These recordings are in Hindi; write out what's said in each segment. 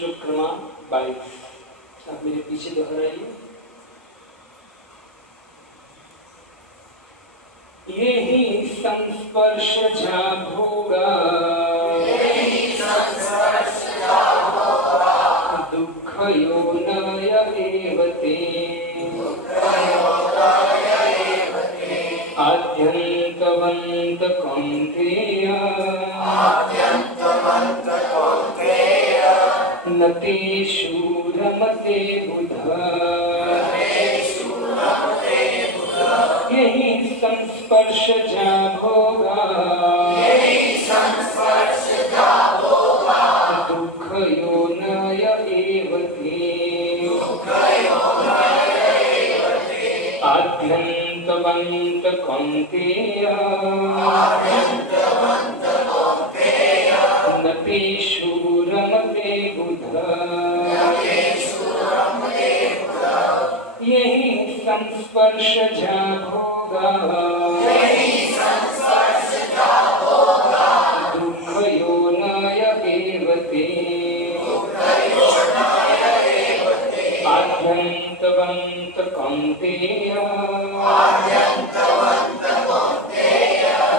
श्लोक क्रमांक 22। आप मेरे पीछे दोहराइए। ये ही संस्पर्शजा भोगा दुःखयोनय एव ते आद्यन्तवन्त कौन्तेय न तेषु रमते बुधा। यही संस्पर्शजा भोगा दुःखयोनय एव ते आद्यन्तवन्त कौन्तेय न तेषु रमते बुधा। यही संस्पर्शजा भोगा दुःखयोनय एव ते आद्यन्तवन्त कौन्तेय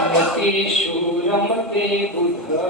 न तेषु रमते बुधा।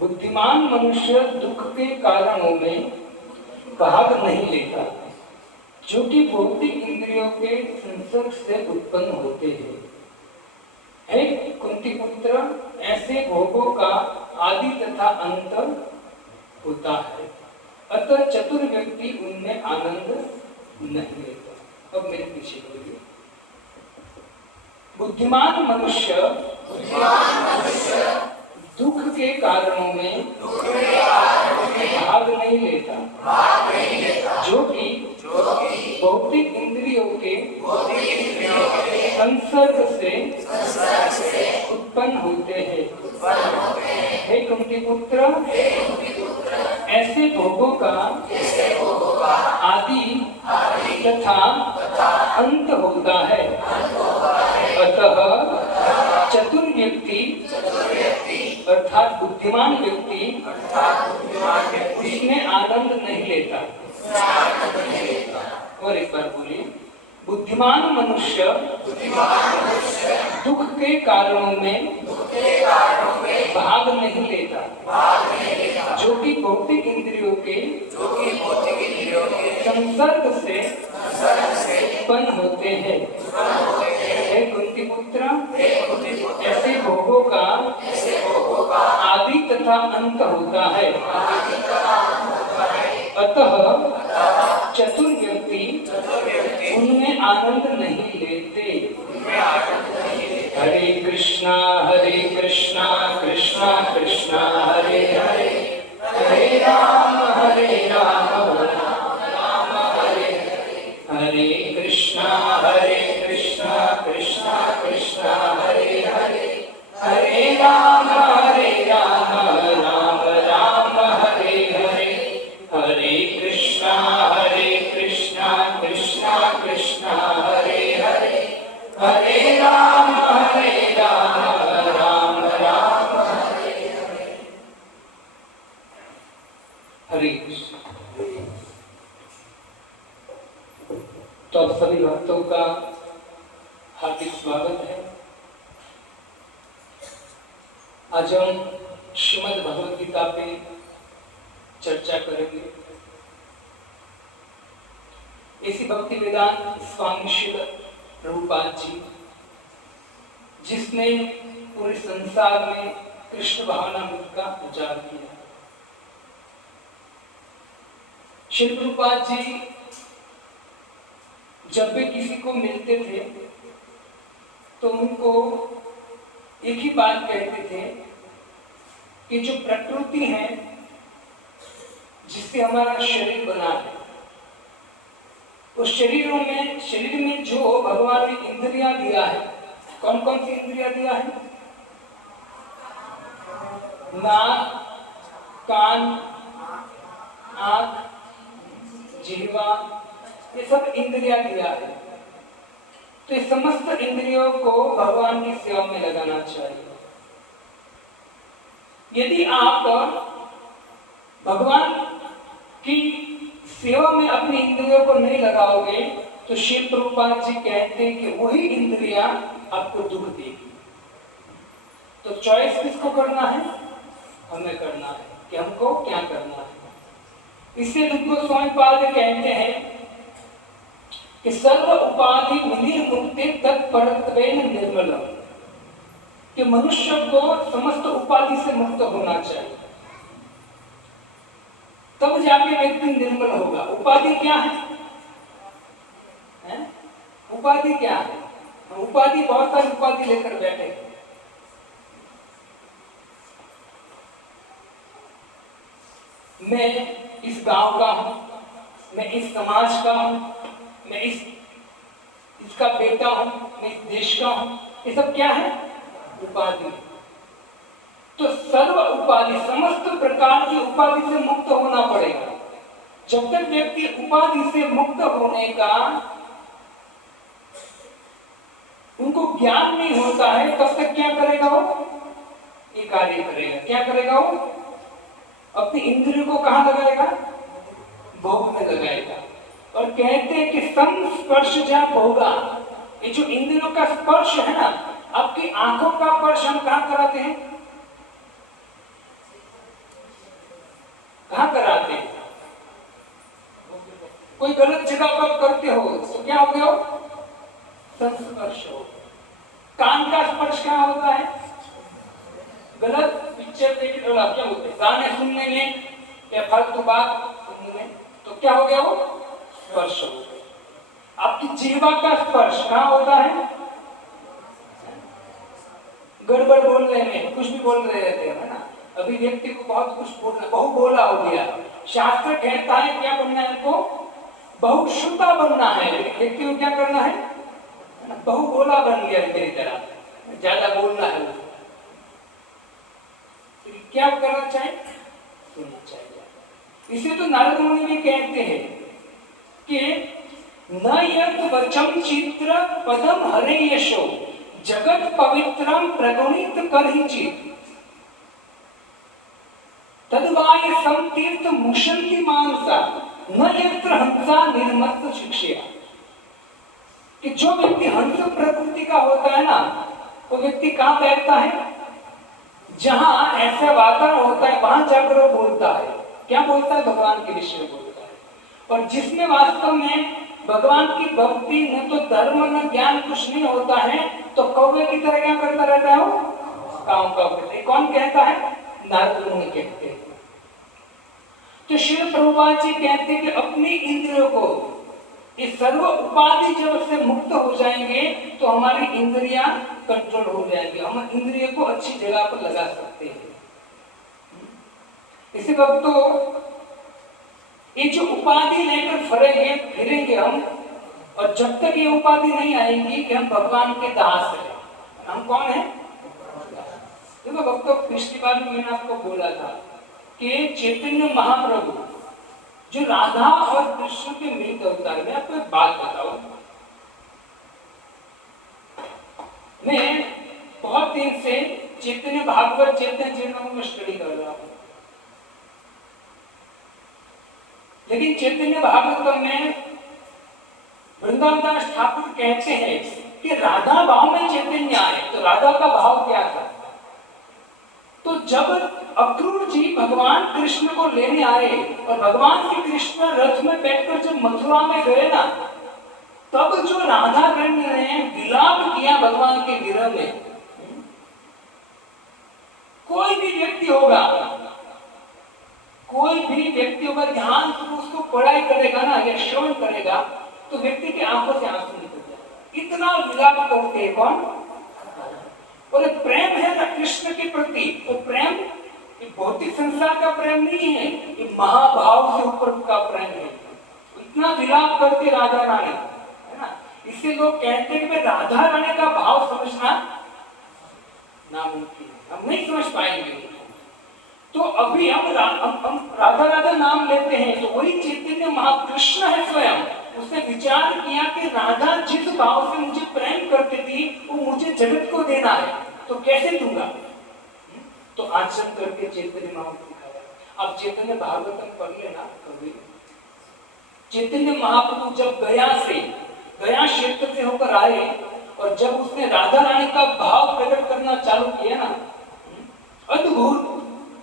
बुद्धिमान मनुष्य दुख के कारणों में भाग नहीं लेता, जो कि भौतिक इंद्रियों के संसर्ग से उत्पन्न होते हैं। हे कुंती पुत्र, ऐसे भोगों का आदि तथा अंत होता है, अतः चतुर व्यक्ति उनमें आनंद नहीं लेता। अब मेरे पीछे बोलिए। बुद्धिमान मनुष्य दुख के कारणों में भाग नहीं लेता, जो कि भौतिक इंद्रियों के संसर्ग से उत्पन्न होते हैं। हे कुंती पुत्र, ऐसे भोगों का आदि तथा अंत होता है। अतः चतुर व्यक्ति अर्थात बुद्धिमान व्यक्ति उसमें आनंद नहीं लेता। और एक बार बोलिए, बुद्धिमान मनुष्य दुख के कारणों में भाग नहीं लेता, जो कि भौतिक इंद्रियों के संसर्ग से उत्पन्न होते हैं। हे कुंती पुत्र, ऐसे भोगों का आदि तथा अंत होता है। अतः चतुर व्यक्ति उनमें आनंद नहीं लेते। हरे कृष्णा कृष्णा कृष्णा हरे हरे, हरे राम राम हरे हरे, हरे कृष्णा कृष्णा कृष्णा हरे हरे, हरे राम राम राम हरे हरे, हरे कृष्णा कृष्णा कृष्णा हरे हरे, हरे राम राम हरे हरे। हरे कृष्ण। तो आप सभी भक्तों का हार्दिक स्वागत है। आज हम श्रीमद् भगवद गीता पे चर्चा करेंगे। ऐसी भक्ति वेदांत स्वामी श्री प्रभुपाद जी, जिसने पूरे संसार में कृष्ण भावनामृत का प्रचार किया। श्री प्रभुपाद जी जब भी किसी को मिलते थे तो उनको एक ही बात कहते थे कि जो प्रकृति है जिससे हमारा शरीर बना है, उस शरीर में जो भगवान ने इंद्रियां दिया है, कौन कौन सी इंद्रियां दिया है? नाक, कान, आंख, जिह्वा, ये सब इंद्रियां दिया है। तो इस समस्त इंद्रियों को भगवान की सेवा में लगाना चाहिए। यदि आप भगवान की सेवा में अपनी इंद्रियों को नहीं लगाओगे तो श्री प्रभुपाद जी कहते हैं कि वही इंद्रियां आपको दुख देगी। तो चॉइस किसको करना है? हमें करना है कि हमको क्या करना है। इससे दुख गोस्वामी पाद कहते हैं कि सर्व उपाधि विनिर्मुक्ते तत्परत्वेन निर्मलम, कि मनुष्य को समस्त उपाधि से मुक्त होना चाहिए, तब जाके व्यक्ति निर्मल होगा। उपाधि क्या है? उपाधि क्या है? उपाधि, बहुत सारी उपाधि लेकर बैठे। मैं इस गांव का हूं, मैं इस समाज का हूं, मैं इसका बेटा हूं, मैं इस देश का हूं। ये सब क्या है? उपाधि। तो सर्व उपाधि, समस्त प्रकार की उपाधि से मुक्त होना पड़ेगा। जब तक व्यक्ति उपाधि से मुक्त होने का उनको ज्ञान नहीं होता है, तब तक क्या करेगा वो? ये कार्य करेगा। क्या करेगा वो? अपनी इंद्रियों को कहां लगाएगा? भोग में लगाएगा। और कहते हैं कि संस्पर्श जा भोगा, ये जो इंद्रियों का स्पर्श है ना, आपकी आंखों का स्पर्श हम कहां कराते हैं? कहां कराते हैं? कोई गलत जगह पर करते हो तो क्या हो गया? संस्पर्श हो। कान का स्पर्श क्या होता है? गलत पिक्चर देख क्या बोलते हैं, गाने सुनने में या फालतू बात सुनने में, तो क्या हो गया? वो स्पर्श हो गया। आपकी जीवा का स्पर्श कहां होता है? गड़बड़ बोलने में, कुछ भी बोल रहे रहते हैं ना, अभी व्यक्ति को बहुत कुछ बोलना, बहु बोला हो गया। शास्त्र कहता है क्या बनना है, इनको बहुश्रुता बनना है। व्यक्ति को क्या करना है, बहु बोला बन गया मेरी तरह, ज्यादा बोलना है। तो क्या करना चाहिए, सुनना चाहिए। इसे तो नारद मुनि भी कहते हैं कि न यत् वचम चित्र पदम हरे यशो जगत पवित्रम प्रगुणित करहिचित तद्वाय संतीर्थ मुशंति मानसा न यत्र हंसा निर्मत्त शिक्षया। कि जो व्यक्ति हंस प्रकृति का होता है ना, वो व्यक्ति कहाँ बैठता है, जहां ऐसा वातावरण होता है वहां जाकर वो बोलता है। क्या बोलता है, भगवान के विषय में बोलता है। और जिसमें वास्तव में भगवान की भक्ति न तो धर्म न ज्ञान कुछ नहीं होता है, तो कौवे की तरह क्या करता रहता है, वो काम करता है। कौन कहता है, नारद मुनि कहते हैं। तो श्री प्रभुपाद जी कहते हैं कि अपनी इंद्रियों को, इस सर्व उपाधि जब से मुक्त हो जाएंगे तो हमारी इंद्रियां कंट्रोल हो जाएंगी, हम इंद्रियों को अच्छी जगह पर लगा सकते हैं। इसी वक्त तो ये जो उपाधि लेकर फिरेंगे हम, और जब तक ये उपाधि नहीं आएगी कि हम भगवान के दास हैं, हम कौन है, देखो भक्तों, पिछली बार मैंने आपको बोला था कि चैतन्य महाप्रभु जो राधा और कृष्ण के मृत अवतार, मैं आपको एक बात बताऊं। मैं बहुत दिन से चैतन्य भागवत चैतन्य चरितामृत में स्टडी कर रहा हूं, लेकिन चैतन्य भागवत में वृंदावन दास ठाकुर कहते हैं कि राधा भाव में चैतन्य आए। तो राधा का भाव क्या था, तो जब अक्रूर जी भगवान कृष्ण को लेने आए और भगवान श्री कृष्ण रथ में बैठकर जब मथुरा में गए ना, तब जो राधा रानी ने विलाप किया भगवान के विरह में, कोई भी व्यक्ति होगा ध्यान से उसको पढ़ाई करेगा ना या श्रवण करेगा, तो व्यक्ति की आंखों से आंसू निकल जाएगा। इतना विलाप करते हैं कौन, और प्रेम है ना कृष्ण के प्रति, तो प्रेम ये भौतिक संसार का प्रेम नहीं है, ये महाभाव से ऊपर का प्रेम है। इतना विलाप करते राधा रानी, है ना। इससे लोग कहते हैं कि राधा रानी का भाव समझना नामुमकिन है, हम नहीं समझ पाएंगे। तो अभी हम राधा राधा नाम लेते हैं, तो वही चैतन्य महाकृष्ण है स्वयं, उसने विचार किया कि राधा जिस भाव से मुझे प्रेम करती थी वो मुझे जगत को देना है, तो कैसे दूंगा, तो आचरण करके चैतन्य महाप्रभु दिखाया। अब चैतन्य भागवतम पढ़ लेना कभी। चैतन्य महाप्रभु जब गया क्षेत्र से होकर आए, और जब उसने राधा रानी का भाव प्रकट करना चालू किया ना, अद्भुत,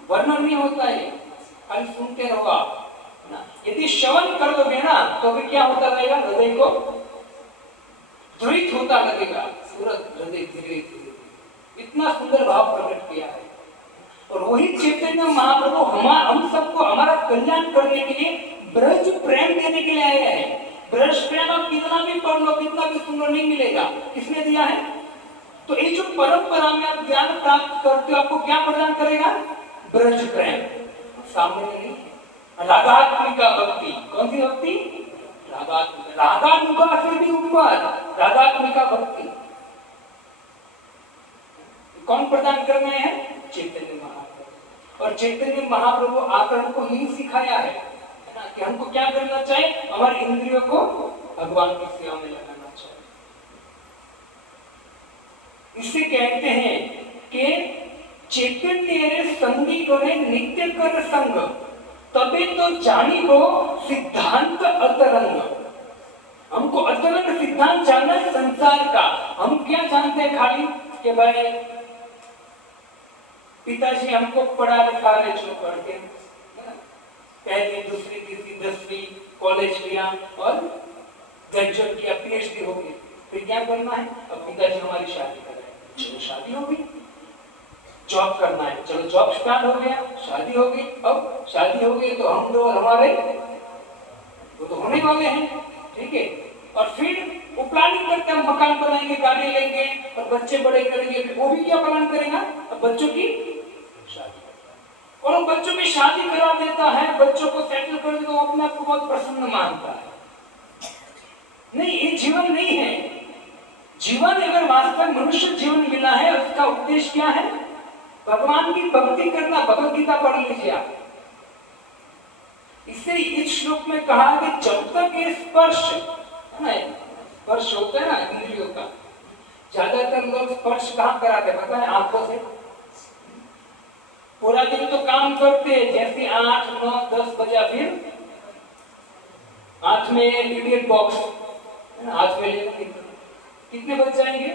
वर्णन नहीं होता है, खाली सुनते रहो आप ना। यदि श्रवण कर दोगे ना, तो भी क्या होता लगेगा, हृदय को द्वैत होता लगेगा, सूरत हृदय धीरे धीरे। इतना सुंदर भाव प्रकट किया है। और वही चैतन्य महाप्रभु हम सबको हमारा कल्याण करने के लिए ब्रज प्रेम देने के लिए आए हैं। ब्रज प्रेम आप कितना भी पढ़ लो, कितना भी सुन लो, नहीं मिलेगा। किसने दिया है, तो ये जो परंपरा में आप ज्ञान प्राप्त करते हो, आपको क्या प्रदान करेगा, ब्रज प्रेम। सामने नहीं है रागात्मिका भक्ति। कौन सी भक्ति, रागात्मिका से भी ऊपर रागात्मिका भक्ति। कौन प्रदान करना है, चैतन्य महाप्रभु। और चैतन्य महाप्रभु आकर हमको यही सिखाया है ना, कि हमको क्या करना चाहिए, हमारे इंद्रियों को भगवान की सेवा में लगाना चाहिए। इसे कहते हैं कि चैतन्य संगी गणे नित्य कर संग, तबे तो जानी को सिद्धांत अतरंग। हमको अतरंग सिद्धांत जानना है संसार का। हम क्या जानते हैं खाली कि भाई पिताजी हमको पढ़ा लिखा रहे, जो पढ़ के पहली दूसरी तीसरी 10वीं कॉलेज किया और ग्रेजुएट किया, पीएचडी हो गई, फिर क्या करना है, अब पिताजी हमारी शादी कर रहे हैं, चलो शादी हो गई। जॉब करना है, चलो जॉब स्टार्ट हो गया, शादी हो गई। अब शादी हो गई तो हम दो और हमारे वो तो होने वाले हैं, ठीक है। और फिर वो प्लानिंग करते हैं, मकान बनाएंगे, गाड़ी लेंगे और बच्चे बड़े करेंगे, फिर वो भी क्या प्लान करेगा, अब बच्चों की शादी। और बच्चों की शादी करा देता है, बच्चों को सेटल कर देता है, वो अपने आप को बहुत प्रसन्न मानता है। नहीं, ये जीवन नहीं है। जीवन अगर वास्तव मनुष्य जीवन मिला है, उसका उद्देश्य क्या है? भगवान की भक्ति करना। भगवत गीता पढ़ लीजिए आप। इससे इस श्लोक में कहा कि जब तक ये स्पर्श होता है ना इंद्रियों का, ज्यादातर लोग स्पर्श कहाँ कराते हैं पता है? आंखों से। पूरा दिन तो काम करते हैं, जैसे 8, 9, 10 बजा, फिर हाथ में इडियट बॉक्स हाथ में लेके कितने बज जाएंगे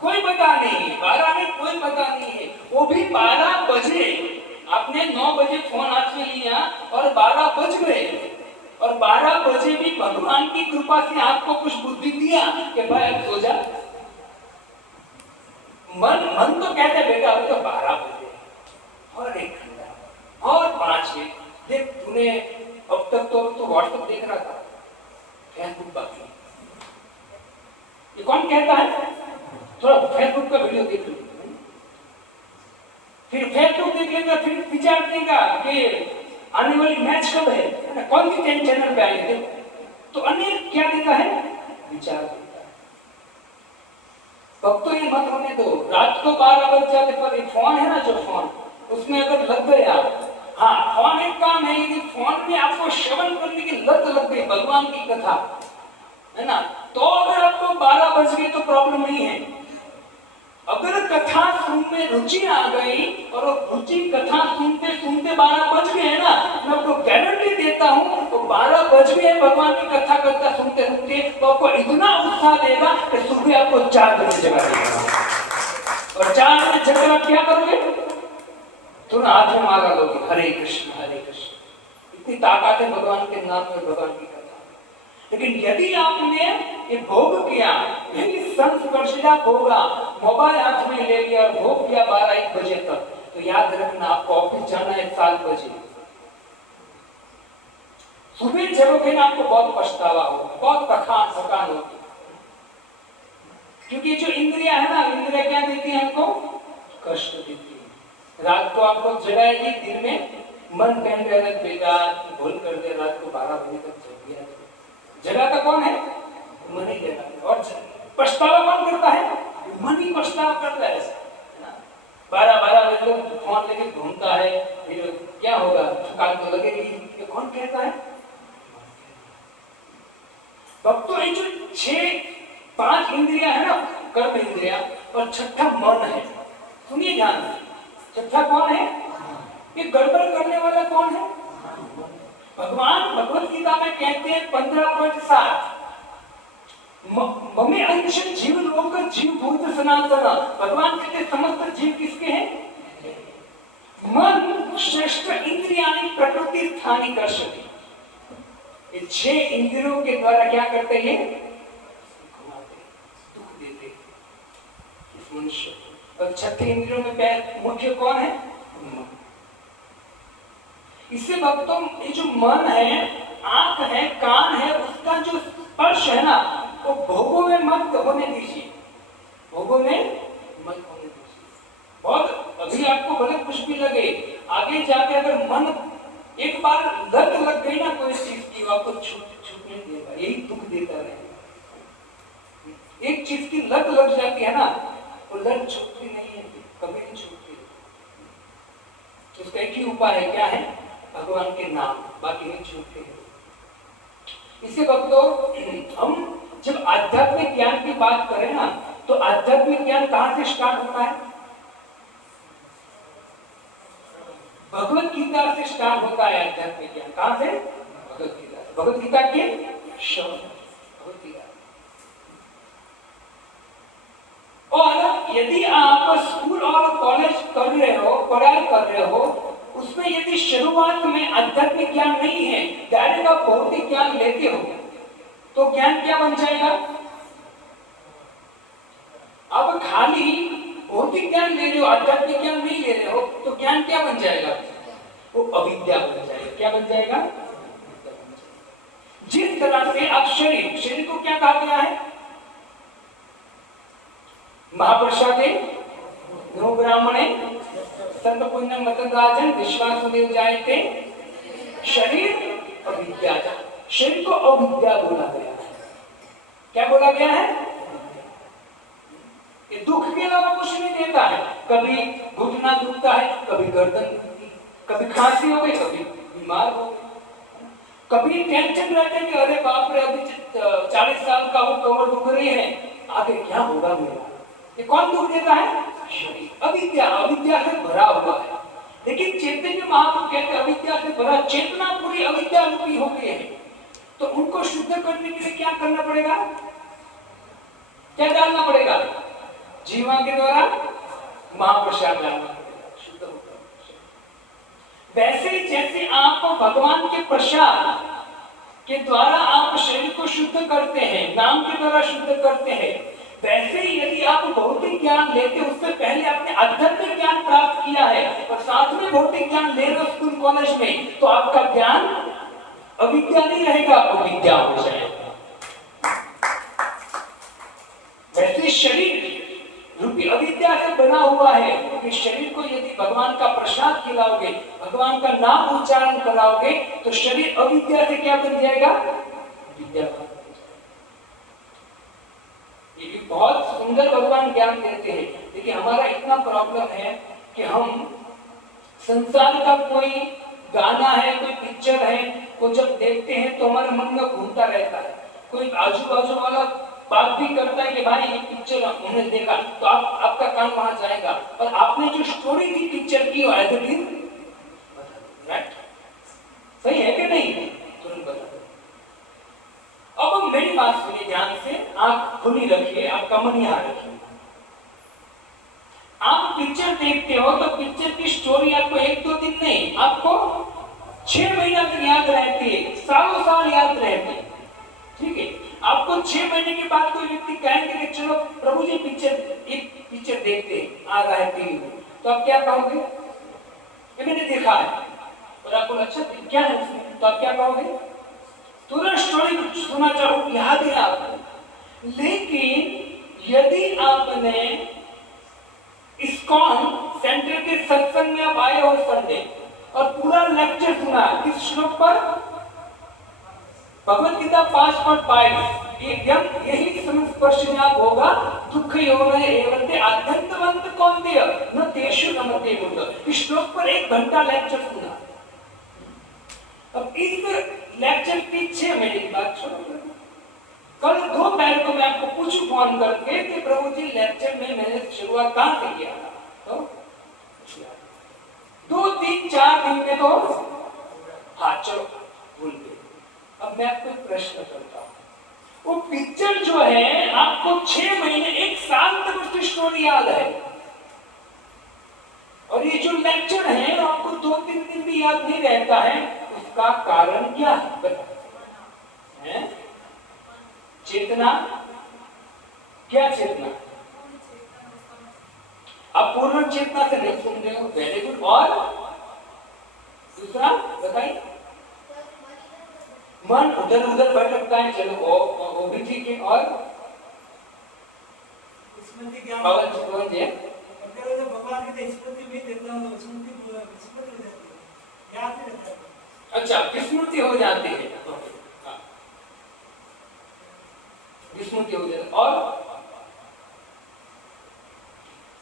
कोई पता नहीं, 12 में कोई पता नहीं है। वो भी 12 बजे, आपने 9 बजे फोन हाथ में लिया और 12 बज गए, और 12 बजे भी भगवान की कृपा से आपको कुछ बुद्धि दिया कि भाई अब सो जा। मन तो कहते बेटा अभी तो 12 बजे और 1 घंटा और 5 मिनट देख, तूने अब तक तो व्हाट्सएप देख रहा था, फेसबुक बाकी। ये कौन कहता है? थोड़ा फेसबुक का वीडियो देख लो, फिर फेसबुक देख लेगा, फिर विचार देगा कि आने वाली मैच कब है, कौन सी चैनल पे आएंगे। तो अन्य क्या देता है? विचार देता है। अब तो ये मत होने दो, रात को 12 बज जाते पर एक फोन है ना, जो फोन उसमें अगर लग गया, हाँ फोन एक काम है, यदि फोन में आपको श्रवण करने की लत लग गई भगवान की कथा, है ना, तो अगर आपको 12 बज गए तो प्रॉब्लम नहीं है। अगर कथा सुनने रुचि आ गई और रुचि कथा सुनते सुनते 12 बज गए ना, मैं आपको गारंटी देता हूं तो 12 बज गए भगवान की कथा करता सुनते सुनते, तो आपको इतना उत्साह देगा कि सुबह आपको 4 बजे जगा देगा। और 4 बजे जगकर आप क्या करोगे? तुरंत हाथ में माला लोगे, हरे कृष्ण हरे कृष्ण। इतनी ताकत है भगवान के नाम में, भगवान की कथा। लेकिन यदि आपने ये भोग किया, यदि संस्पर्शिला भोगा, मोबाइल हाथ में ले लिया और भोग किया 12-1 बजे तक, तो याद रखना आपको ऑफिस जाना है 7 बजे। सुबह जगोगे ना, आपको बहुत पछतावा होगा, बहुत थकान होगी। क्योंकि जो इंद्रिया है ना, इंद्रिया क्या देती है हमको? कष्ट देती है। रात को आपको जगाएगी, दिन में मन बहन रहे बेकार भूल कर दे, रात को 12 बजे तक जग गया। जगह का कौन है? मन ही जगह। और पछतावा कौन करता है? मन ही पछतावा करता है। 12 बजे तक फोन लेके घूमता है, फिर क्या होगा? थकान तो लगेगी। ये कौन कहता है? भक्तों, ये जो 5 इंद्रिया है ना, कर्म इंद्रिया, और छठा मन है। सुनिए ध्यान से, छठा कौन है? ये गड़बड़ करने वाला कौन है? भगवान भगवत गीता में कहते हैं 15.7, ममे अंश जीव लोक जीव भूत सनातन। भगवान कहते समस्त जीव किसके हैं? मन श्रेष्ठ इंद्रियानि प्रकृति स्थानी कर्षति। ये 6 इंद्रियों के द्वारा क्या करते हैं? दुख देते इस मनुष्य को। और 6 इंद्रियों में मुख्य कौन है? इससे भक्तों, ये जो मन है, आंख है, कान है, उसका जो स्पर्श है ना, वो भोगों में मत होने दीजिए, भोगों में मत होने दीजिए। बहुत अभी आपको भले कुछ भी लगे, आगे जाके अगर मन एक बार लत लग गई ना कोई चीज की, आपको छूटने देगा, यही दुख देता रहेगा। एक चीज की लत लग जाती है ना, वो लत छूटती नहीं है, कभी नहीं छूटती। तो उसका एक ही उपाय है, क्या है? भगवान के नाम, बाकी नहीं छूटते हैं। इससे भक्तों, हम जब आध्यात्मिक ज्ञान की बात करें ना, तो आध्यात्मिक ज्ञान कहां से स्टार्ट होता है? भगवत गीता से स्टार्ट होता है आध्यात्मिक ज्ञान। कहां से? भगवत गीता। भगवत गीता के शब्द, भगवत गीता। और यदि आप स्कूल और कॉलेज कर रहे हो, पढ़ाई कर रहे हो, उसमें यदि शुरुआत में आध्यात्मिक ज्ञान नहीं है, डायरेक्ट आप भौतिक ज्ञान लेते हो, तो ज्ञान क्या बन जाएगा? अब खाली भौतिक ज्ञान ले रहे हो, आध्यात्मिक ज्ञान नहीं ले रहे हो, तो ज्ञान क्या बन जाएगा? वो अविद्या बन जाएगा। क्या बन जाएगा? जिस तरह से आप शरीर को क्या कहा गया है? महाप्रसादे नो ब्राह्मणे सर्वपुण्यम मतन राजन विश्वासुदेव जायते शरीर अविद्या। शरीर को अविद्या बोला गया है। क्या बोला गया है? ये दुख के अलावा कुछ नहीं देता है। कभी घुटना दुखता है, कभी गर्दन दुखती, कभी खांसी हो गई, कभी बीमार हो गई, कभी टेंशन रहते हैं कि अरे बाप रे अभी 40 साल का हूँ, कमर दुख रही है, आगे क्या होगा मेरा। ये कौन दुख देता है? शरीर। अविद्या, अविद्या से भरा हुआ है। लेकिन चैतन्य महाप्रभु कहते हैं अविद्या से भरा, चेतना पूरी अविद्या रूपी हो गई है। तो उनको शुद्ध करने के लिए क्या करना पड़ेगा? क्या डालना पड़ेगा? जीवा के द्वारा महाप्रसाद डालना पड़ेगा, शुद्ध होगा। वैसे जैसे आप भगवान के प्रसाद के द्वारा आप शरीर को शुद्ध करते हैं, नाम के द्वारा शुद्ध करते हैं, वैसे ही यदि आप भौतिक ज्ञान लेते उससे पहले आपने आध्यात्मिक ज्ञान प्राप्त किया है और साथ में भौतिक ज्ञान ले रहे हो स्कूल कॉलेज में, तो आपका ज्ञान अविद्या नहीं रहेगा, अविद्या हो जाएगा। वैसे शरीर रूपी अविद्या से बना हुआ है कि शरीर को यदि भगवान का प्रसाद खिलाओगे, भगवान का नाम उच्चारण कराओगे, तो शरीर अविद्या से क्या बन जाएगा? विद्या। ये भी बहुत सुंदर भगवान ज्ञान देते हैं। लेकिन हमारा इतना प्रॉब्लम है कि हम संसार का कोई गाना है, कोई पिक्चर है, वो जब देखते हैं तो हमारे मन में घूमता रहता है। कोई आजू बाजू वाला बात भी करता है कि भाई ये पिक्चर हमने देखा, तो आपका कान वहां जाएगा और आपने जो स्टोरी थी पिक्चर की राइट, सही है कि नहीं, तुरंत बता। अब मेरी बात सुनिए ध्यान से, आंख खुली रखिए, आपका मन यहाँ रखिए। आप पिक्चर देखते हो तो पिक्चर की स्टोरी आपको 1-2 दिन नहीं, आपको 6 महीना तक याद रहती है, सालों साल याद रहती है। ठीक है, आपको 6 महीने के बाद कोई व्यक्ति कहेंगे कि चलो प्रभु जी एक पिक्चर देखते आ रहा है टीवी में, तो आप क्या कहोगे? ये मैंने देखा है। और आपको अच्छा क्या है उसमें, तो आप क्या कहोगे? तुरंत स्टोरी सुना चाहो, याद है आपको। लेकिन यदि आपने इस्कॉन सेंटर के सत्संग में आप आए हो संडे और पूरा लेक्चर सुना, किस श्लोक पर? भगवत गीता 5.22, यही स्पर्शज्ञान होगा दुख योगने एवंते आद्यंतवंत कौन्तेय न तेषु नमते बुद्ध। इस श्लोक पर 1 घंटा लेक्चर सुना। अब इस लेक्चर की 6 महीने की बात छोड़ो, कल दोपहर को मैं आपको पूछूं फोन करके कि प्रभु जी लेक्चर में मैंने शुरुआत कहां से किया था, तो 2-3-4 दिन में तो हाँ चलो भूल गए। अब मैं आपको एक प्रश्न करता हूँ, वो पिक्चर जो है आपको 6 महीने 1 साल तक उसकी स्टोरी याद है, और ये जो लेक्चर है आपको 2-3 दिन भी याद नहीं रहता है, उसका कारण क्या है? चेतना। क्या चेतना? आप पूर्ण चेतना से नहीं सुन रहे हो, वेरी गुड। और दूसरा बताइए, मन उधर उधर भटकता है, चलो वो भी ठीक है। और स्मृति क्या भगवान जी भगवान की स्मृति भी देता हूं, स्मृति हो जाती है, याद नहीं रहता। अच्छा, स्मृति हो जाती है, स्मृति हो जाती है। और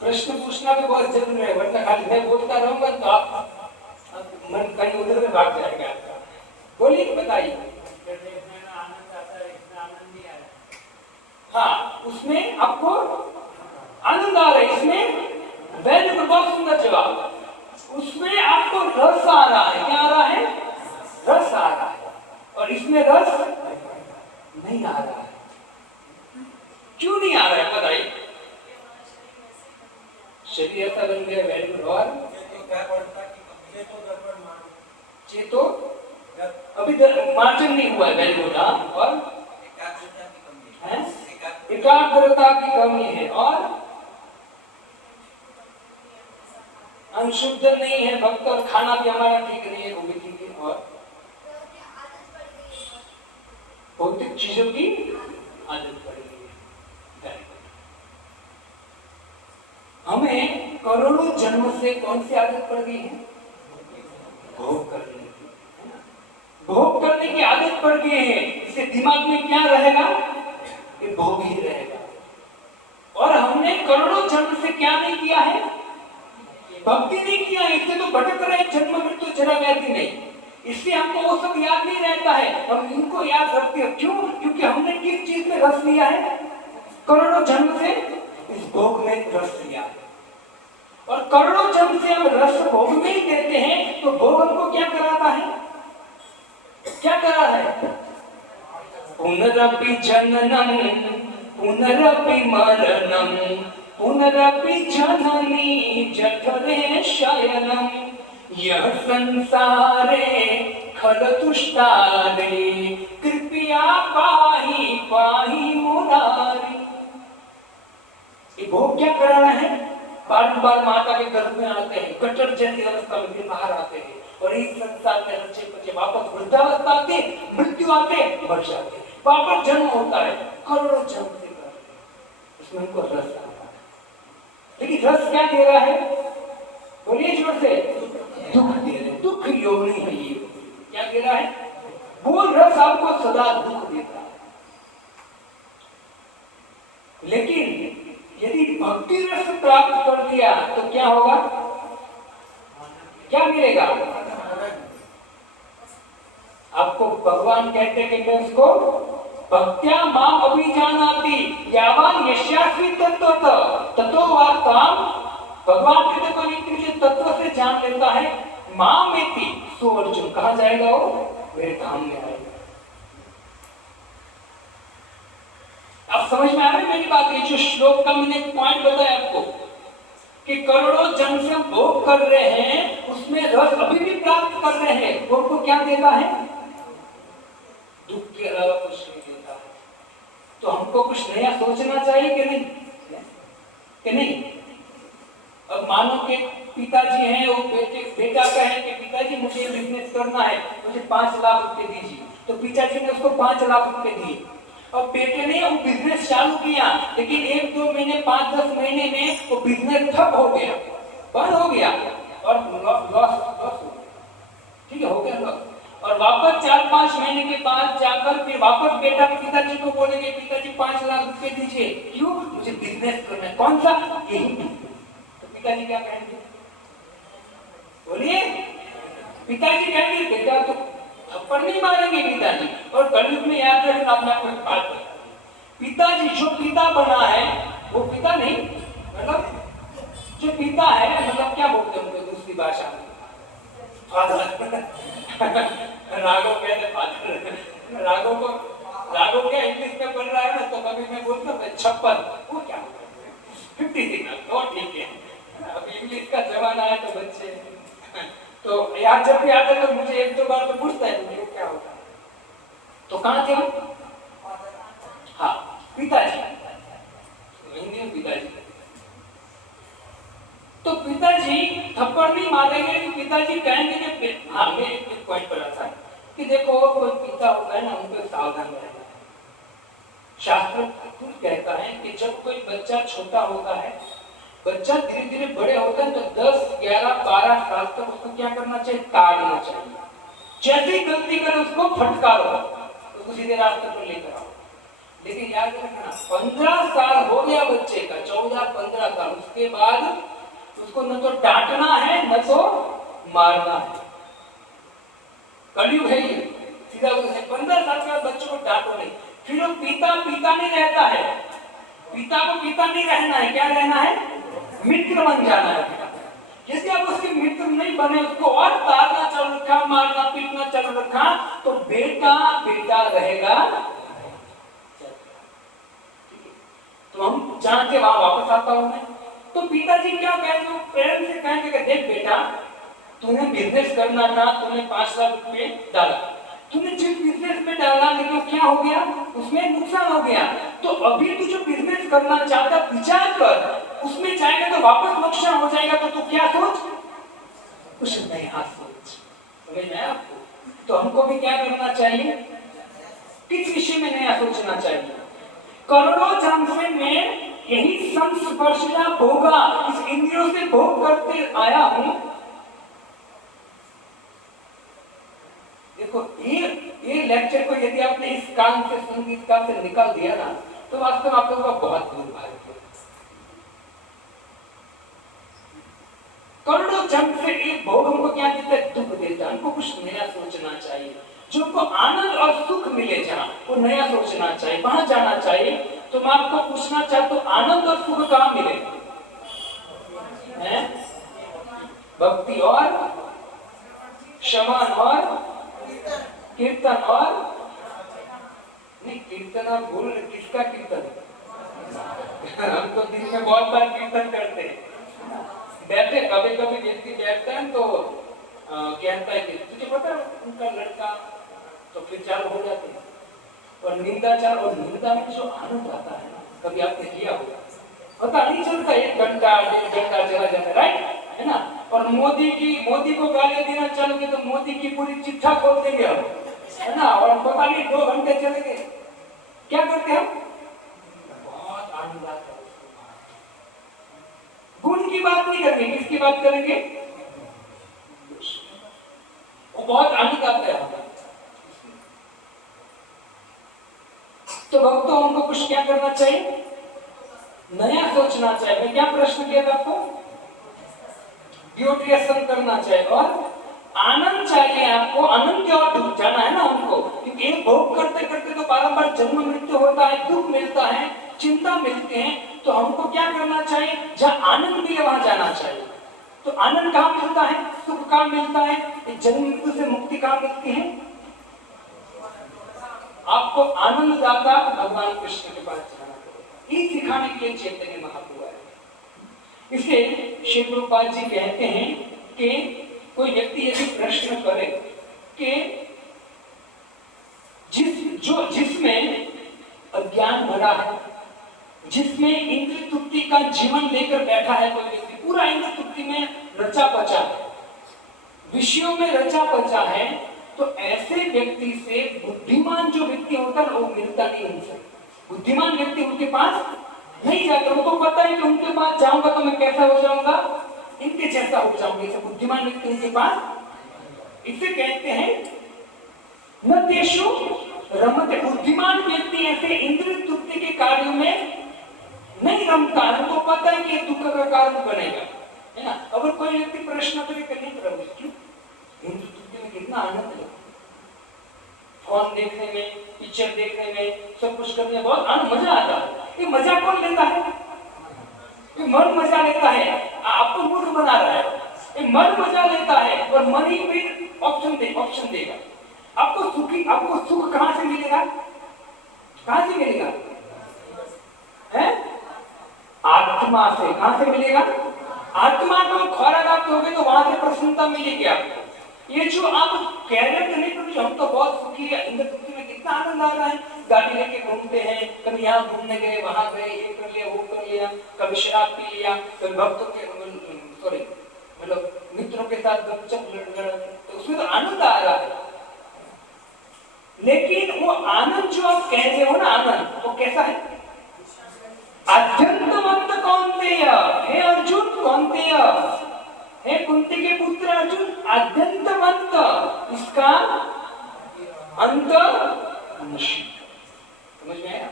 प्रश्न पूछना भी बहुत जरूरी है, वरना खाली मैं बोलता रहूंगा तो आप मन कहीं उधर में भाग जाएगा आपका। बोलिए, बताइए। हाँ, उसमें आपको आनंद आ रहा है, इसमें वेरी गुड, बहुत सुंदर जवाब। उसमें आपको रस आ रहा है। क्या आ रहा है? रस आ रहा है। और इसमें रस नहीं आ रहा है। क्यों नहीं आ रहा है बताइए? शरीर ऐसा बन गया। Very good. और चेतो अभी मार्जन नहीं हुआ है। Very good. और एकाग्रता की कमी है। और हम शुद्ध नहीं है भक्त, और खाना भी हमारा ठीक नहीं है, वो भी ठीक है। और भौतिक चीजों की आदत पड़ गई है। हमें करोड़ों जन्म से कौन सी आदत पड़ गई है? भोग करने की, भोग करने की आदत पड़ गई है। इससे दिमाग में क्या रहेगा? ये भोग ही रहेगा। और हमने करोड़ों जन्म से क्या नहीं किया है? भक्ति नहीं किया। इससे तो भटक रहे, जन्म मृत्यु जरा व्याधि नहीं। इससे हमको वो सब याद नहीं रहता है, हम इनको याद रखते हैं। क्यों? क्योंकि हमने किस चीज में रस लिया है? करोड़ों जन्म से इस भोग में रस लिया। और करोड़ों जन्म से हम रस भोग में ही देते हैं, तो भोग हमको क्या कराता है? क्या करा है? पुनरपि जननम पुनरपि मरणम पुनरपि जननी जठरे शयनम यह संसारे खलतुष्टारे कृपया पाहि पाहि मुरारी। ये भोग क्या कराना है? बार बार माता के गर्भ में आते हैं, कटर जैसी अवस्था में फिर बाहर आते हैं, और इस संसार में रचे बचे वापस वृद्धावस्था आते, मृत्यु आते, मर जाते, वापस जन्म होता है। करोड़ों जन्म से उसमें हमको रस आता है। लेकिन रस क्या दे रहा है? बोलिए जोर से। दुख दे रहे, दुख योनि है ये। क्या दे रहा है? वो रस आपको सदा दुख देता है। लेकिन यदि भक्ति रस प्राप्त कर दिया तो क्या होगा? क्या मिलेगा आपको? भगवान कहते हैं कि मैं उसको भक्त्या माम अभिजानाति यावान यस्यास्मि तत्त्वतः ततो वार्ताम। भगवान कहते कोई व्यक्ति जो तत्व से जान लेता है, माम इति सो अर्जुन, कहां जाएगा वो? मेरे धाम में आएगा। अब समझ में आ रही मेरी बात? ये जो श्लोक का मैंने पॉइंट बताया आपको कि करोड़ों जन्म से हम भोग कर रहे हैं, उसमें रस अभी भी प्राप्त कर रहे हैं। भोग को क्या देता है? दुख के अलावा कुछ नहीं देता है। तो हमको कुछ नया सोचना चाहिए कि नहीं? कि नहीं? अब मानो कि पिताजी हैं, वो बेटा कहे कि पिताजी मुझे बिजनेस करना है, मुझे 5 लाख रुपए दीजिए। तो पिताजी ने उसको 5 लाख रुपए दिए। और बेटे ने वो बिजनेस चालू किया, लेकिन 1-2 महीने 5-10 महीने में वो बिजनेस ठप हो गया, बंद हो गया, और लॉस हो गया। ठीक है, हो गया लॉस। और वापस 4-5 महीने के बाद जाकर फिर वापस बेटा पिताजी को बोलेंगे पिताजी 5 लाख रुपए दीजिए। क्यों? मुझे बिजनेस करना है। कौन सा? यही। तो पिताजी क्या कहेंगे? बोलिए। पिताजी कहेंगे बेटा तो थप्पड़ नहीं मारेंगे पिताजी। और कलयुग में याद रखना अपना कोई बात है, पिताजी जो पिता बना है वो पिता नहीं, मतलब जो पिता है, मतलब क्या बोलते हैं उनको दूसरी भाषा में? फादर। राघव कहते फादर। राघव क्या इंग्लिश में पढ़ रहा है ना, तो कभी मैं बोलता हूँ 56, वो क्या 56, तो ठीक है। अब इंग्लिश का जमाना है तो बच्चे तो यार जब भी आता है तो मुझे 1-2 बार तो पूछता है मुझे क्या होता है। तो कहाँ थे हम? हाँ, पिताजी, हिंदी में पिताजी। तो पिताजी थप्पड़ नहीं मारेंगे, पिताजी कहेंगे कि हाँ, मैं एक पॉइंट पर आता कि देखो कोई पिता होता है ना, उनको सावधान रहना है। शास्त्र खुद कहता है कि जब कोई बच्चा छोटा होता है, बच्चा धीरे धीरे बड़े होता है, तो 10, 11, 12 साल तक उसको क्या करना चाहिए? ताड़ना चाहिए। जैसी गलती करे उसको फटकारो, उसको सीधे रास्ते पर लेकर आओ। लेकिन याद रखना 15 साल हो गया बच्चे का, 14-15 साल, उसके बाद उसको न तो डांटना है न तो मारना है। कलयुग है ये, सीधा 15 साल के बच्चों को डांटो नहीं। फिर वो पिता नहीं रहता है, पिता को पिता नहीं रहना है, क्या रहना है? मित्र बन जाना है। यदि आप उसके मित्र नहीं बने, उसको और ताड़ना चल रखा, मारना पीटना चल रखा, तो बेटा रहेगा। तो हम जहां से वहां वापस आता हूं मैं, तो पिताजी क्या कहेंगे? प्रेम से कहेंगे कि देख बेटा, तूने बिजनेस करना था, तूने 5 लाख रुपए डाला, तूने जिस बिजनेस में डाला, लेकिन क्या हो गया? उसमें नुकसान हो गया। तो अभी तू जो बिजनेस करना चाहता, विचार कर, उसमें जाएगा तो वापस नुकसान हो जाएगा, तो तू क्या सोच? कुछ नया सोच। समझ में आया आपको? तो हमको भी क्या करना चाहिए? किस विषय में नया सोचना चाहिए? करोड़ों जन्म से मैं यही संस्पर्शना भोगा, इस इंद्रियों से भोग करते आया हूं। देखो ये लेक्चर को यदि आपने इस कान से, संगीत कान से निकाल दिया ना, तो वास्तव में आप लोगों का बहुत दुर्भाग्य है। करोड़ों जन्म से एक भोग हमको क्या देता है? दुख देता है। हमको कुछ नया सोचना चाहिए, जो हमको आनंद और सुख मिले, जहां वो नया सोचना चाहिए, वहां जाना चाहिए। तो मैं आपको पूछना चाहता हूं, आनंद और सुख कहां मिले हैं? भक्ति और श्रवण और कीर्तन और नहीं, कीर्तन और भूल, किसका कीर्तन? हम तो दिन में बहुत बार कीर्तन करते हैं। बैठे कभी कभी व्यक्ति बैठता है तो कहता है कि तुझे पता है उनका लड़का, तो फिर चालू हो जाते हैं। और निंदाचार, और निंदा में जो आनंद आता है, कभी आपने किया होगा, पता नहीं चलता, 1 घंटा 1.5 घंटा चला जाता है, राइट है ना। और मोदी को गालियां देना चालोगे तो मोदी की पूरी चिट्ठा खोल देंगे हम, है ना। और पता नहीं 2 घंटे चले गए, क्या करते हम? बहुत आनंद आता है। गुण की बात नहीं करेंगे, किसकी बात करेंगे? वो बहुत आनंद आता है। तो भक्तों, हमको कुछ क्या करना चाहिए? नया सोचना चाहिए। मैं क्या प्रश्न किया था आपको? ब्यूटिएशन करना चाहिए और आनंद चाहिए आपको। आनंद की ओर जाना है ना हमको, क्योंकि एक भोग करते करते तो बारंबार जन्म मृत्यु होता है, दुख मिलता है, चिंता मिलते हैं। तो हमको क्या करना चाहिए? जहां आनंद भी है वहां जाना चाहिए। तो आनंद कहां मिलता है? सुख कहां मिलता है? जन्म मृत्यु से मुक्ति कहां मिलती है? आपको आनंददाता भगवान कृष्ण के पास जाना है। ये सिखाने के लिए चैतन्य महाप्रभु है। इसे श्री प्रभुपाद जी कहते हैं कि कोई व्यक्ति यदि प्रश्न करे कि जिसमें अज्ञान भरा है, जिसमें इंद्र तृप्ति का जीवन लेकर बैठा है कोई व्यक्ति, पूरा इंद्र तृप्ति में रचा पचा है, विषयों में रचा पचा है, तो ऐसे व्यक्ति से बुद्धिमान जो व्यक्ति होता है वो मिलता नहीं उनसे। बुद्धिमान व्यक्ति उनके पास नहीं जाता। उनको पता है कि उनके पास जाऊंगा तो मैं कैसा हो जाऊंगा? इनके जैसा हो जाऊंगा। इसे बुद्धिमान व्यक्ति उनके पास, इसे कहते हैं न देशो रमते। बुद्धिमान व्यक्ति ऐसे इंद्र तृप्ति के कार्यों में नहीं रमता। उनको पता है कि दुख का कारण बनेगा, है ना। अगर कोई व्यक्ति प्रश्न करे कि नहीं प्रभु क्यों इंद्र तृप्ति में कितना आनंद है, फोन देखने में, पिक्चर देखने में, सब कुछ करने में बहुत आनंद, मजा आता है। ये मजा कौन लेता है? ये मन मजा लेता है। आपको मूर्ख बना रहा है। ये मन मजा लेता है और मन ही फिर ऑप्शन देगा। आपको सुख कहां से मिलेगा? कहां से मिलेगा? है आत्मा से। कहां से मिलेगा? आत्मा को खुराक आप दोगे तो वहां से प्रसन्नता मिलेगी आपको। ये जो आप कह रहे थे नहीं प्रभु हम तो बहुत सुखी है, इंद्र तृप्ति में कितना आनंद आ रहा है, गाड़ी लेके घूमते हैं, कभी यहाँ घूमने गए, वहां गए, ये कर लिया, वो कर लिया, कभी शराब पी लिया, कभी भक्तों के मतलब मित्रों के साथ गपशप लड़, तो उसमें तो आनंद आ रहा है। लेकिन वो आनंद जो आप कह रहे हो ना, आनंद वो कैसा है? अत्यंतवंत कौन्तेय, हे अर्जुन कौन्तेय, हे कुंती के पुत्र अर्जुन, अत्यंतवंत, इसका अंत नश्वर। समझ में आया?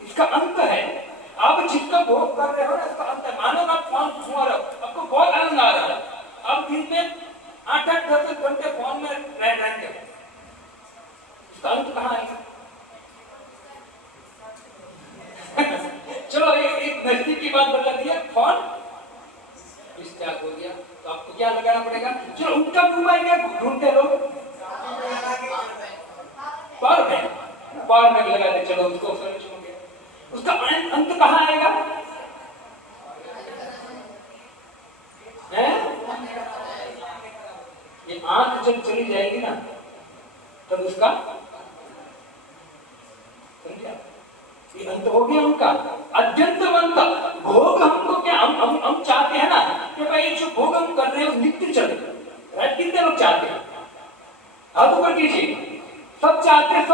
इसका अंत है। आप जिसका भोग कर रहे हो ना, इसका अंत है। मानो आप फोन छुआ रहे हो, आपको बहुत आनंद आ रहा है, आप दिन में 8-8, 10 घंटे फोन में रहते हो, इसका अंत कहाँ है? चलो एक नजदीक की बात बता दिया, फोन डिस्चार्ज हो गया तो आपको क्या लगाना पड़ेगा? चलो उनका मोबाइल क्या ढूंढते लोग? पावर बैंक लगा दे, चलो उसको सर्च हो गया। उसका अंत कहाँ आएगा? ये आंख जब चली जाएगी ना तब उसका ये अंत हो गया उनका। अत्यंतवंत भोग हमको क्या हम चाहते हैं ना कि भाई जो भोग हम कर रहे हैं नित्य चले, राइट? कितने लोग चाहते हैं? हाथ ऊपर कीजिए। सब चाहते हैं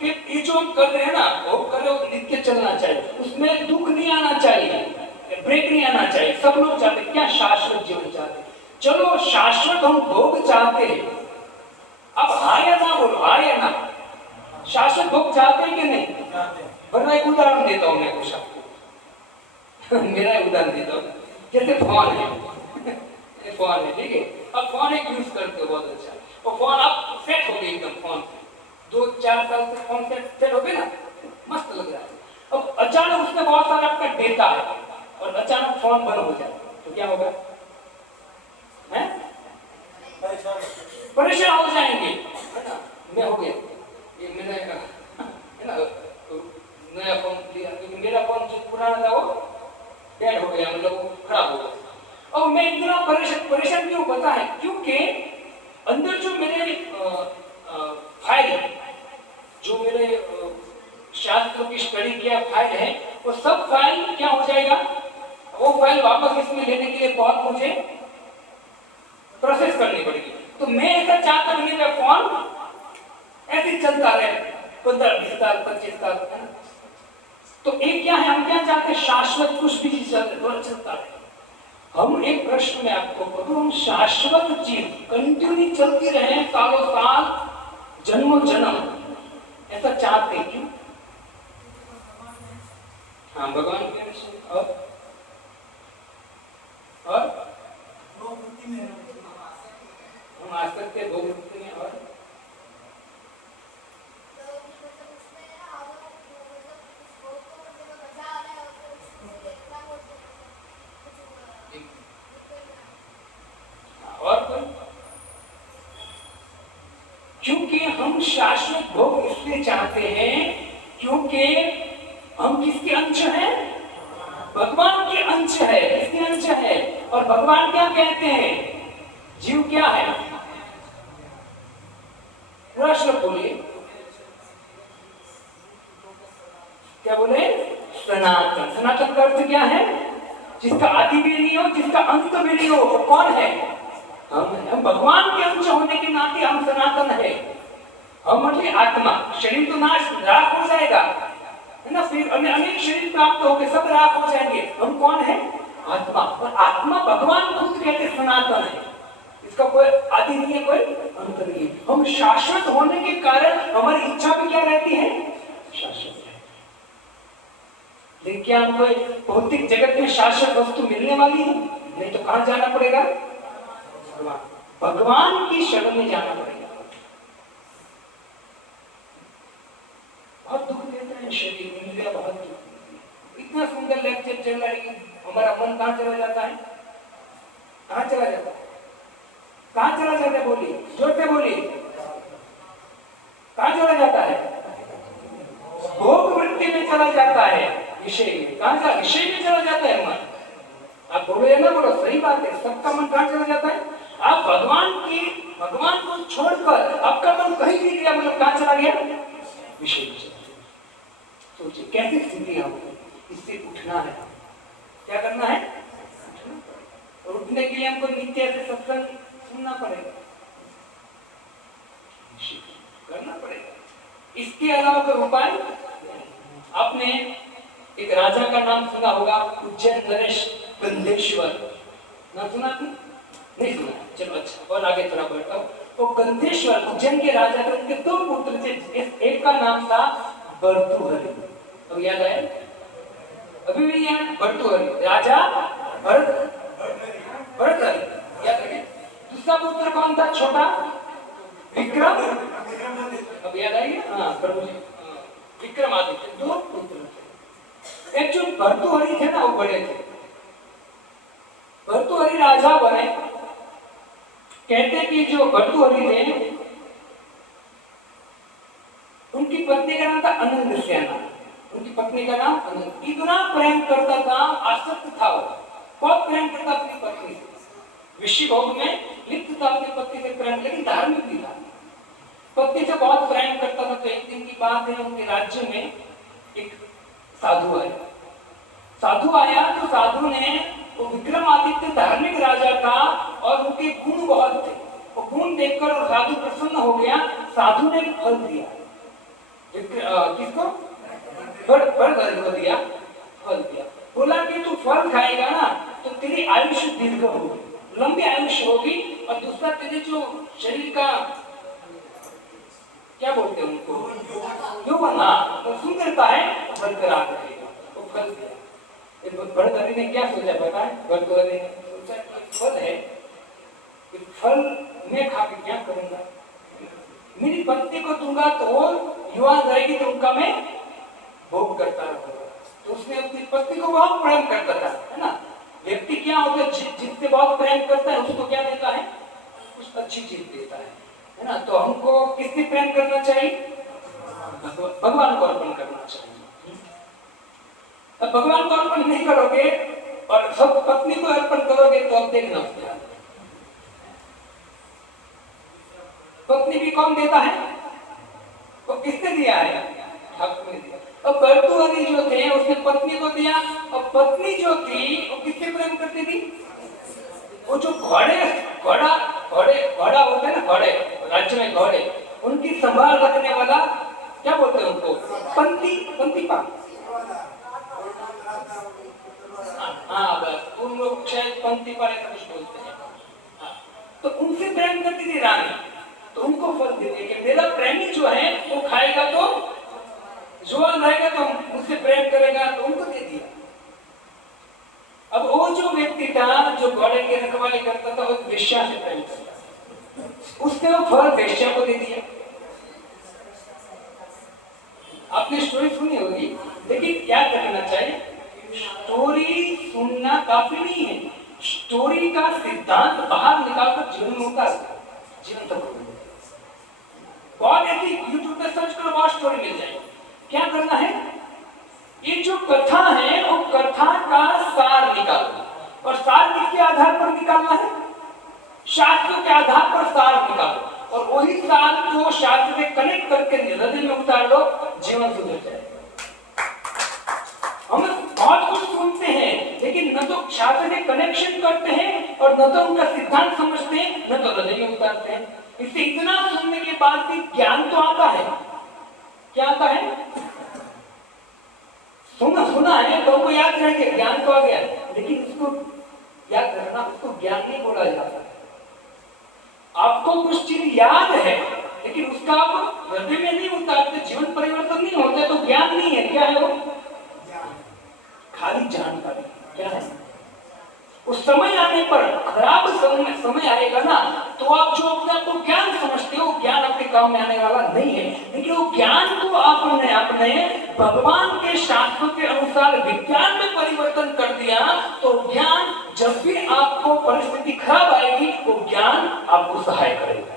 कि ये जो हम कर रहे हैं ना, वो कर रहे हो नित्य चलना चाहिए, उसमें दुख नहीं आना चाहिए, ब्रेक नहीं आना चाहिए। सब लोग चाहते क्या? शाश्वत जीवन चाहते। चलो शाश्वत हम भोग चाहते हैं, अब हाँ या ना बोलो, हाँ या ना? शाश्वत भोग चाहते हैं कि नहीं? वरना एक उदाहरण देता हूँ मैं कुछ आपको। मेरा उदाहरण देता हूँ, जैसे फोन है, फोन है, ठीक है, अब फोन एक यूज करते हो बहुत अच्छा, और फोन आप सेट हो गए एकदम, फोन 2-4 साल से फोन सेट हो गए ना, मस्त लग रहा है। अब अचानक उसमें बहुत सारा आपका डेटा है और अचानक फोन बंद हो जाए तो क्या होगा? हैं? परेशान हो जाएंगे, है ना? मैं हो गया, ये मैंने है ना नया फोन लिया, क्योंकि मेरा फोन जो पुराना था वो डेड हो गया, मतलब वो खराब हो गया। और मैं इतना परेशान क्यों पता है? क्योंकि अंदर जो मेरे फाइल, जो मेरे शास्त्रों की स्टडी किया फाइल है, वो सब फाइल क्या हो जाएगा? वो फाइल वापस इसमें लेने के लिए बहुत मुझे प्रोसेस करनी पड़ेगी। तो मैं ऐसा चाहता हूं मेरा फोन ऐसे चलता रहे 15-20 साल 25 साल, है ना? तो एक क्या है, हम क्या चाहते हैं? शाश्वत कुछ भी चलता रहे। हम एक प्रश्न में आपको बोलूं, हम शाश्वत चीज कंटिन्यू चलती रहे सालों साल, जन्मों जन्म, ऐसा चाहते हैं क्यों? हाँ, भगवान के और हम आ सकते भोग मुक्ति में, और क्योंकि हम शाश्वत भोग इसलिए चाहते हैं क्योंकि हम किसके अंश हैं? भगवान के अंश है। किसके अंश है? और भगवान क्या कहते हैं? जीव क्या है? पूरा श्लोक बोलिए, क्या बोले? सनातन। सनातन का अर्थ क्या है? जिसका आदि भी नहीं हो, जिसका अंत भी नहीं हो, वो कौन है? हम भगवान के अंश होने के नाते हम सनातन है। हम मतलब आत्मा, शरीर तो नाश राख हो जाएगा, है ना? फिर अनेक शरीर प्राप्त होंगे, सब राख हो जाएंगे। हम कौन है? आत्मा। और आत्मा भगवान खुद कहते सनातन है, इसका कोई आदि नहीं है, कोई अंत नहीं है। हम शाश्वत होने के कारण हमारी इच्छा भी क्या रहती है? शाश्वत है। लेकिन क्या हमको भौतिक जगत में शाश्वत वस्तु मिलने वाली है? नहीं, तो कहां जाना पड़ेगा? भगवान की शरण में जाना पड़ेगा। बहुत दुख देता है शरीर, इंद्रिया बहुत दुख। इतना सुंदर लेक्चर चल रहा है कि हमारा मन कहां चला जाता है? कहां चला जाता है? कहां चला जाता है? बोलिए, जोर से बोलिए, कहां चला जाता है? भोग वृत्ति में चला जाता है, विषय में। कहां जा? विषय में चला जाता है मन। आप बोलो या ना बोलो, सही बात है। सबका मन कहां चला जाता है? आप भगवान को छोड़कर आपका मन कहीं भी गया, मतलब कहां चला गया? विषय में। सोचिए कैसी स्थिति हमको, इससे उठना है। क्या करना है? और उठने के लिए हमको नित्य से सत्संग सुनना पड़ेगा, करना पड़ेगा। इसके अलावा कोई उपाय? आपने एक राजा का नाम सुना होगा, उज्जैन नरेश गंधेश्वर। नाम सुना आपने? नहीं सुना? चलो अच्छा, और आगे थोड़ा बढ़ता हूँ। तो गंधेश्वर उज्जैन के राजा थे, उनके 2 पुत्र थे। एक का नाम था भर्तृहरि। अब याद आया? अभी भी याद? भर्तृहरि राजा भर्तृहरि याद रखें। दूसरा पुत्र कौन था? छोटा विक्रम। अब याद आई? हाँ प्रभु जी, विक्रमादित्य। 2 पुत्र थे। एक जो भर्तृहरि थे ना, वो बड़े थे। भर्तृहरि राजा बने। कहते कि जो भर्तृहरि थे, उनकी पत्नी का नाम था अनंतसेना। उनकी पत्नी का नाम अनंत। इतना प्रेम करता था, आसक्त था वो, बहुत प्रेम करता अपनी पत्नी से, विषय भोग में लिप्त था अपनी पत्नी से प्रेम, लेकिन धार्मिक भी था। पत्नी से बहुत प्रेम करता था। तो एक दिन की बात है, उनके राज्य में एक साधु आया। तो साधु ने, वो विक्रमादित्य धार्मिक राजा था और उनके गुण बहुत थे। वो गुण देखकर और साधु प्रसन्न हो गया। साधु ने फल दिया। किसको? भर्तृहरि को दिया, फल दिया। बोला कि तू फल खाएगा ना तो तेरी आयुष्य दीर्घ होगी, लंबी आयुष्य होगी, और दूसरा तेरे जो शरीर का क्या बोलते हैं उनको, यौवन, तो सुंदरता है बरकरार रहेगा। वो फल दिया। भर्तृहरि ने क्या सोचा पता है? भर्तृहरि ने सोचा कि फल है, फल मैं खा के क्या करूंगा, मेरी पत्नी को दूंगा तो वो युवा रहेगी तो उनका मैं भोग करता रहूंगा। तो उसने अपनी पत्नी को बहुत प्रेम करता था, है ना। व्यक्ति क्या होता है, जिससे बहुत प्रेम करता है उसको क्या देता है, कुछ अच्छी चीज देता है ना। तो हमको किससे प्रेम करना चाहिए? भगवान को अर्पण करना चाहिए। अब भगवान को अर्पण नहीं करोगे और सब पत्नी को अर्पण करोगे तो अब देखना उसके हाथ। पत्नी भी कौन देता है? तो किसने दिया है? ठाकुर ने दिया। अब भर्तृहरि जो थे उसने पत्नी को दिया, और पत्नी जो थी वो किससे प्रेम करती थी? वो जो घोड़े होते हैं ना, घोड़े राज्य में घोड़े, उनकी संभाल रखने वाला क्या बोलते हैं उनको? पंती पा। हाँ बस, उन लोग शायद पंती पा ऐसा कुछ बोलते हैं। तो उनसे प्रेम करती थी रानी, तो उनको फल देती कि मेरा प्रेमी जो है वो खाएगा तो जुआन रहेगा, तो मुझसे प्रेम करेगा, तो उनको दे दिया। अब वो जो व्यक्ति था जो घोड़े की रखवाली करता था वो वेश्या से प्रेम करता, उसने वो फल वेश्या को दे दिया। आपने स्टोरी सुनी होगी, लेकिन याद रखना चाहिए स्टोरी सुनना काफी नहीं है, स्टोरी का सिद्धांत बाहर निकालकर जीवन में उतार, जीवन तक बहुत ऐसी यूट्यूब पे सर्च करो, बहुत स्टोरी मिल जाएगी। क्या करना है, ये जो कथा है वो कथा का सार निकालना, और सार किसके आधार पर निकालना है? शास्त्रों के आधार पर सार निकालो, और वही सार को शास्त्र से कनेक्ट करके हृदय में उतार लो, जीवन सुधर जाएगा। हम बहुत कुछ सुनते हैं लेकिन न तो शास्त्र से कनेक्शन करते हैं और न तो उनका सिद्धांत समझते हैं, न तो हृदय में उतारते हैं। इससे इतना सुनने के बाद भी ज्ञान तो आता है, क्या आता है? सुना है तो उनको याद रहेगा, ज्ञान तो आ गया, लेकिन उसको याद रखना, उसको ज्ञान नहीं बोला जाता। आपको कुछ चीज याद है लेकिन उसका आप हृदय में नहीं उतारते, जीवन परिवर्तन नहीं होता, तो ज्ञान नहीं है। क्या है वो? खाली जानकारी। क्या है? उस समय आने पर, खराब समय आएगा ना, तो आप जो अपने आप को ज्ञान समझते हो, ज्ञान आपके काम में आने वाला नहीं है। लेकिन वो ज्ञान को आपने अपने भगवान के शास्त्रों के अनुसार विज्ञान में परिवर्तन कर दिया, तो ज्ञान जब भी आपको परिस्थिति खराब आएगी, वो ज्ञान आपको सहाय करेगा।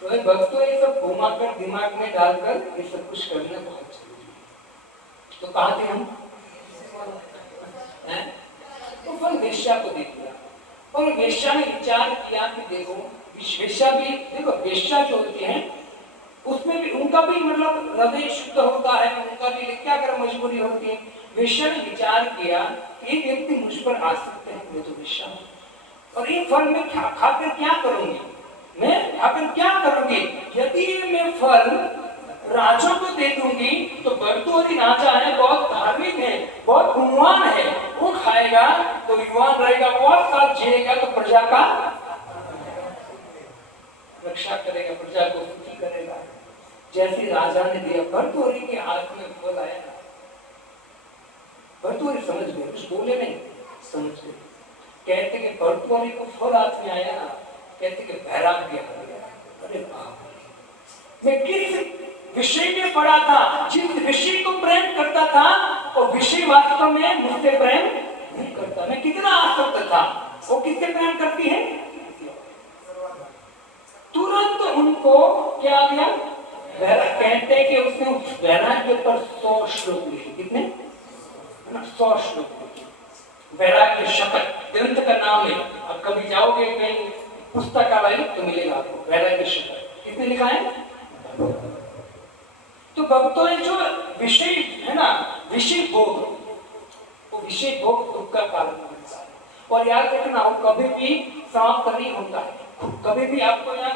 तो भक्तों, ये सब घुमाकर दिमाग में डालकर ये सब कुछ करना बहुत जरूरी है। तो कहाँ थे हम? तो फल वेश्या को दे दिया, और वेश्या ने विचार किया कि देखो, वेश्या भी देखो, वेश्या जो होती है उसमें भी उनका भी मतलब हृदय शुद्ध होता है, उनका भी क्या कर मजबूरी होती है। वेश्या ने विचार किया ये व्यक्ति मुझ पर आ सकते हैं, मैं तो वेश्या हूं, और ये फल मैं खाकर क्या करूंगी, मैं खाकर क्या करूंगी? यदि मैं फल राजा को दे दूंगी तो भर्तृहरि राजा है, बहुत धार्मिक है, बहुत गुणवान है, वो खाएगा तो युवान रहेगा, बहुत साल जिएगा, तो प्रजा का रक्षा करेगा, प्रजा को सुखी करेगा। जैसे राजा ने दिया, भर्तृहरि के हाथ में फल आया ना, भर्तृहरि समझ गए, कुछ बोले नहीं, समझ गए। कहते कि भर्तृहरि को फल हाथ में आया ना, कहते कि वैराग्य आ गया। अरे बाप, मैं किस विषय में पढ़ा था, जिस विषय को प्रेम करता था, और विषय वास्तव में मुझसे प्रेम नहीं करता। मैं कितना आसक्त था, वो किससे प्रेम करती है? तुरंत उनको क्या आ गया? कहते हैं कि उसने वैराग्य पर 100 श्लोक लिखे। कितने? 100 श्लोक लिखे। वैराग्य शतक ग्रंथ का नाम है, अब कभी जाओगे कहीं पुस्तकालय तो मिलेगा आपको वैराग्य शतक। किसने लिखा है? तो भक्तों, जो विषय है ना, विषय भोग, वो विषय भोग दुख का कारण बनता है। और याद रखना, वो कभी भी समाप्त नहीं होता है। कभी भी आपको यहाँ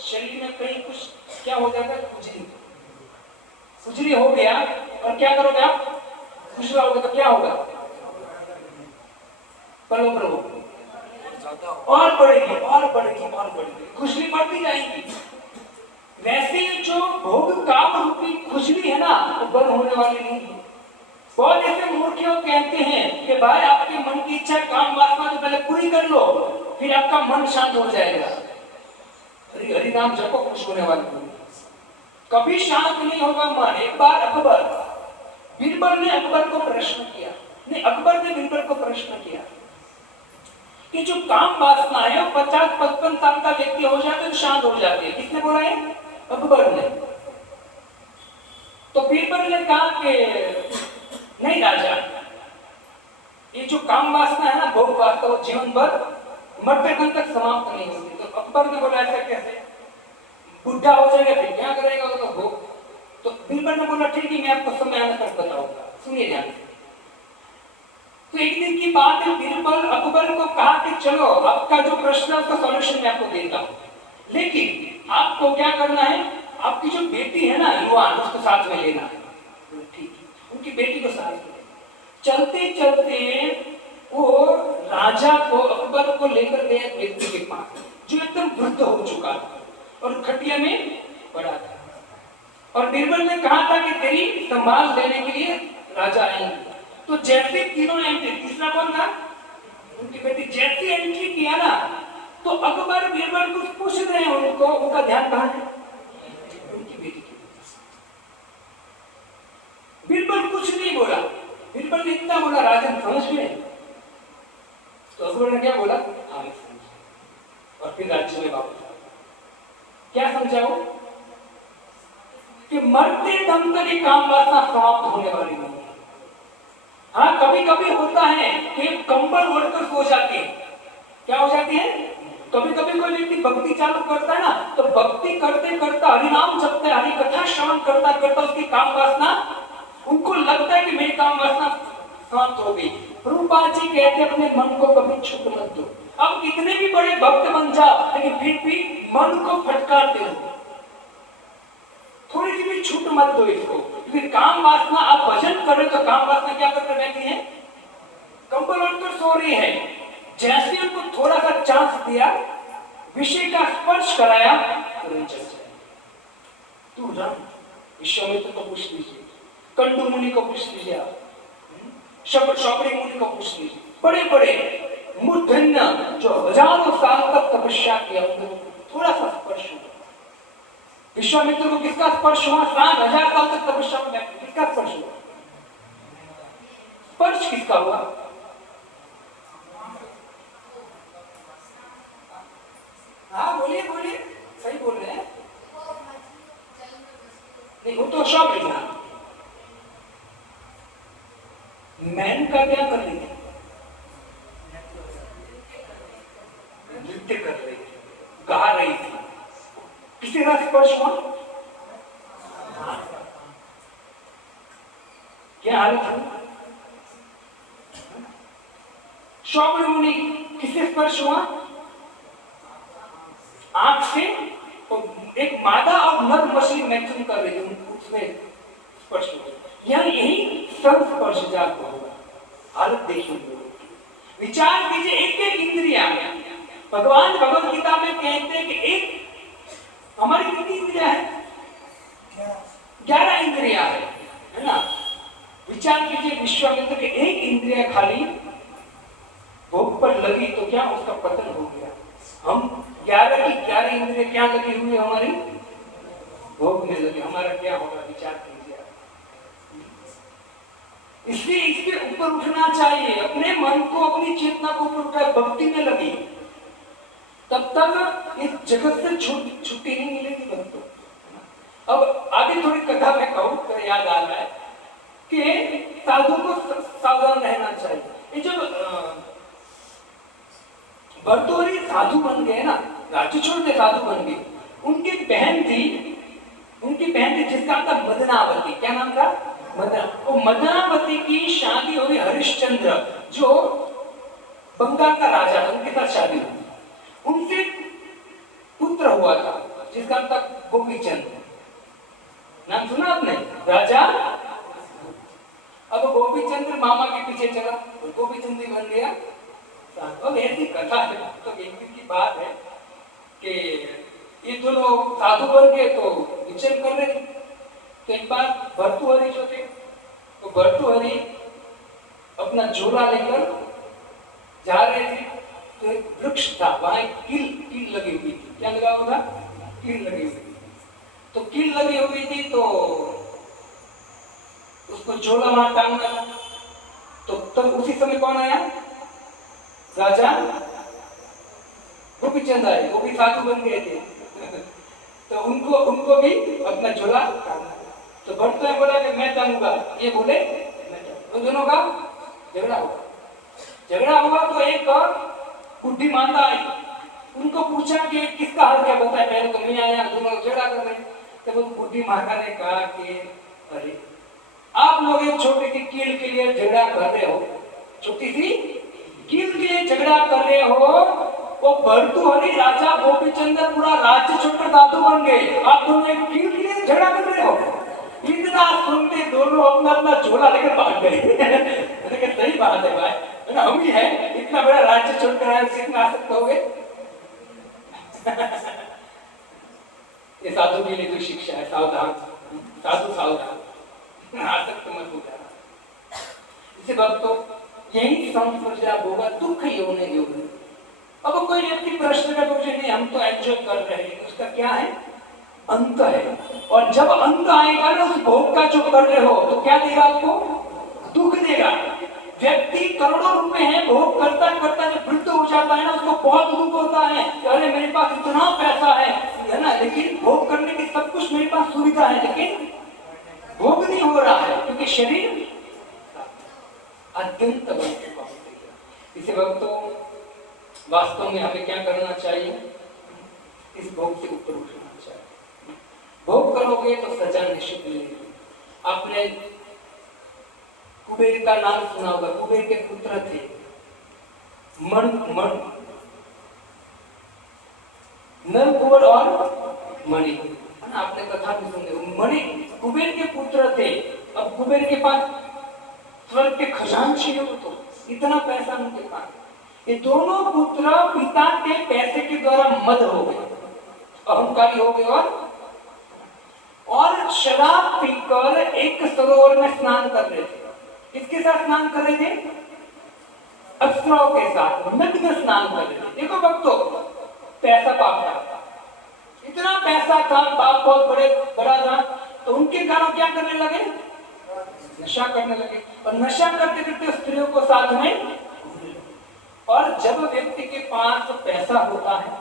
शरीर में कहीं कुछ क्या हो जाता है? खुजली। खुजली हो गया और क्या करोगे आप? खुजला होगा तो क्या होगा? पलो पलो और बढ़ेगी और बढ़ेगी और बढ़ेगी, खुजली बढ़ती जाएगी। वैसे जो भोग काम रूपी खुजली है ना, वो बंद होने वाली नहीं है। बहुत ऐसे मूर्खों कहते हैं कि भाई आपके मन की इच्छा काम वासना तो पहले पूरी कर लो, फिर आपका मन शांत हो जाएगा। हरि नाम जपो, खुश होने वाले। कभी शांत नहीं होगा मन। एक बार अकबर, बीरबल ने अकबर को प्रश्न किया, नहीं अकबर ने बीरबल को प्रश्न किया कि जो काम वासना है वो 50-55 साल का व्यक्ति हो जाता है तो शांत हो जाती है। किसने बोला है? अकबर ने। तो बीरबल ने कहा कि नहीं राजा, ये जो काम वासना है ना, भोग वासना, वो जीवन भर मरते दम तक समाप्त नहीं होती। तो अकबर ने बोला ऐसा कैसे? बुढ़ा हो जाएगा फिर क्या करेगा वो तो भोग। तो बीरबल ने बोला ठीक है, मैं आपको समय आने तक बताऊंगा, सुनिए ध्यान से। तो एक दिन की बात है, बीरबल अकबर को कहा कि चलो आपका जो प्रश्न है उसका सॉल्यूशन मैं आपको देता हूं, लेकिन आपको क्या करना है, आपकी जो बेटी है ना युवान, उसको साथ में लेना है। ठीक है, उनकी बेटी को साथ में। चलते चलते वो राजा को, अकबर को लेकर गए व्यक्ति के पास जो एकदम वृद्ध हो चुका था और खटिया में पड़ा था। और बीरबल ने कहा था कि तेरी संभाल लेने के लिए राजा आएंगे। तो जैसे तीनों एंट्री, तीसरा कौन था? उनकी बेटी। जैसे एंट्री किया ना, तो अकबर बीरबल कुछ पूछ रहे हैं, उनको उनका ध्यान कहां है? उनकी बेटी की। बीरबल कुछ नहीं बोला। बीरबल ने इतना बोला, राजन समझ गए? तो अकबर ने क्या बोला? हाँ मैं समझ। और फिर राज्य में वापस आ गया। क्या समझाओ? कि मरते दम तक ये काम वासना समाप्त होने वाली नहीं है। हाँ कभी कभी होता है कि कंबल ओढ़कर सो जाती है। क्या हो जाती है? कभी कभी कोई व्यक्ति भक्ति चालू करता है ना, तो भक्ति करते करते हरिनाम जपते, हरि कथा श्रवण करता करता उसकी काम वासना, उनको लगता है कि मेरी काम वासना समाप्त हो गई। रूपा जी कहते अपने मन को कभी छूट मत दो। अब कितने भी बड़े भक्त बन जाओ, लेकिन फिर भी मन को फटकारते हो, थोड़ी सी भी छूट मत दो इसको। क्योंकि काम वासना, आप भजन कर रहे तो काम वासना क्या करकर बैठी है? कंबल ओढ़कर सो रही है। जैसे उनको थोड़ा सा चांस दिया, विषय का स्पर्श कराया, तुरंत चल जाए। तू रंग विश्वामित्र को पूछ लीजिए, कंडू मुनि को पूछ लीजिए, आप शौपरी मुनि को पूछ लीजिए, बड़े बड़े मूर्धन्य जो हजारों साल तक तपस्या किया, थोड़ा सा स्पर्श हुआ। विश्वामित्र को किसका स्पर्श हुआ? 7,000 साल तक तपस्या में बैठे, किसका स्पर्श हुआ? स्पर्श किसका हुआ? हाँ बोलिए बोलिए, सही बोल रहे हैं। नहीं वो तो शौपरी था। मैन का क्या कर रही थी? नृत्य कर रही थी, गा रही थी। किसी का स्पर्श हुआ? क्या हालत है? शौपरी मुनि किससे स्पर्श हुआ? आंख से। तो एक मादा और नर मछली मैथुन कर रही थी, उसमें स्पर्श हुआ। यही संस्पर्श जात होगा। हालत देखिए, विचार कीजिए, एक एक इंद्रिया। भगवान भगवत गीता में कहते हैं कि एक, हमारी कितनी इंद्रिया है? 11 इंद्रिया है ना। विचार कीजिए, विश्वामित्र के एक इंद्रिया खाली भोग पर लगी तो क्या उसका पतन हो गया। हम 11 की 11 इंद्रिया क्या लगी हुई है? हमारी भोग में लगी। हमारा क्या होगा? विचार कीजिए। इसलिए इसके ऊपर उठना चाहिए, अपने मन को, अपनी चेतना को ऊपर उठाए, भक्ति में लगी, तब तक इस जगत से छुट्टी नहीं मिलेगी भक्तों। अब आगे थोड़ी कथा में कहूं तो याद आ रहा है कि साधु को सावधान रहना चाहिए। ये जब भर्तृहरि साधु बन गए ना, राज्य छोड़ के साधु बन गए, उनकी बहन थी जिसका नाम था मदनावती। क्या नाम था? वो मदनावती की शादी हुई हरिश्चंद्र, जो बंगाल का राजा था, उनके साथ शादी हुई। उनसे पुत्र हुआ था जिसका नाम था गोपीचंद, नाम सुना आपने? राजा। अब गोपीचंद मामा के पीछे चला और गोपीचंद भी बन गया। अब ऐसी कथा है, तो एक दिन की बात है कि ये दोनों साधु बन गए तो विचरण कर रहे थे। तो एक बार भर्तृहरि जो थे, तो भर्तृहरि अपना झोला लेकर जा रहे थे, तो एक वृक्ष था, वहां एक कील लगी हुई थी। क्या लगा होगा? कील लगी हुई थी। तो कील लगी हुई थी तो उसको झोला वहां टांगना था। तो तब उसी समय कौन आया? राजा गोपीचंद आए, वो भी साधु बन गए थे। तो उनको भी अपना झोला टांगना। तो भट्ट ने बोला कि मैं टांगूंगा, ये बोले तो दोनों का झगड़ा हुआ। तो एक बुढ़ी माता आई, उनको पूछा कि किसका हाल क्या बताए, पहले तो मैं आया, दोनों झगड़ा कर रहे। तो बुढ़ी माता ने कहा कि अरे आप लोग एक छोटी सी कील के लिए झगड़ा कर रहे हो, छोटी सी कील के लिए झगड़ा कर रहे हो। वो भर्तृहरि राजा गोपीचंद पूरा राज्य छोड़कर साधु बन गए, आप दोनों एक कील के लिए झगड़ा कर रहे हो। इतना सुनते दोनों अपना अपना झोला लेकर भाग गए। लेकिन सही बात है भाई, है ना? हम ही है, इतना बड़ा राज्य छोड़कर आए, कितना आसक्त हो गए। ये साधु के लिए जो शिक्षा है, सावधान, साधु सावधान, आसक्त मत हो जाना। इसे भक्तों यही संप्रजा होगा दुख योने योग। अब कोई व्यक्ति प्रश्न का पूछे नहीं, हम तो एंजॉय कर रहे हैं, उसका क्या है? अंत है। और जब अंत आएगा ना उस भोग का जो कर रहे हो, तो क्या देगा आपको? दुख देगा। व्यक्ति करोड़ों रुपए हैं, भोग करता करता जब वृद्ध हो जाता है ना, उसको बहुत दुख होता है, अरे मेरे पास इतना पैसा है ना, लेकिन भोग करने की सब कुछ मेरे पास सुविधा है, लेकिन भोग नहीं हो रहा है क्योंकि शरीर अत्यंत बन चुका है। इसे भक्तों वास्तव में हमें क्या करना चाहिए? इस भोग से ऊपर उठना चाहिए। भोग करोगे तो सजा निश्चित मिलेगी। आपने कुबेर का नाम सुना होगा, कुबेर के पुत्र थे नल, कुंवर और मणि। आपने कथा भी सुनी, मणि कुबेर के पुत्र थे। अब कुबेर के पास स्वर्ग के खजांची हो, तो इतना पैसा उनके पास। ये दोनों पुत्र पिता के पैसे के द्वारा मद हो गए, अहंकारी हो गए और शराब पीकर एक सरोवर में स्नान कर रहे थे। किसके साथ स्नान कर रहे थे? अप्सराओं के साथ नग्न स्नान कर रहे थे। देखो भक्तों, पैसा पाप था, इतना पैसा था, बाप बहुत बड़ा था, तो उनके कारण क्या करने लगे? नशा करने लगे। और नशा करते करते स्त्रियों को साथ में। और जब व्यक्ति के पास पैसा होता है,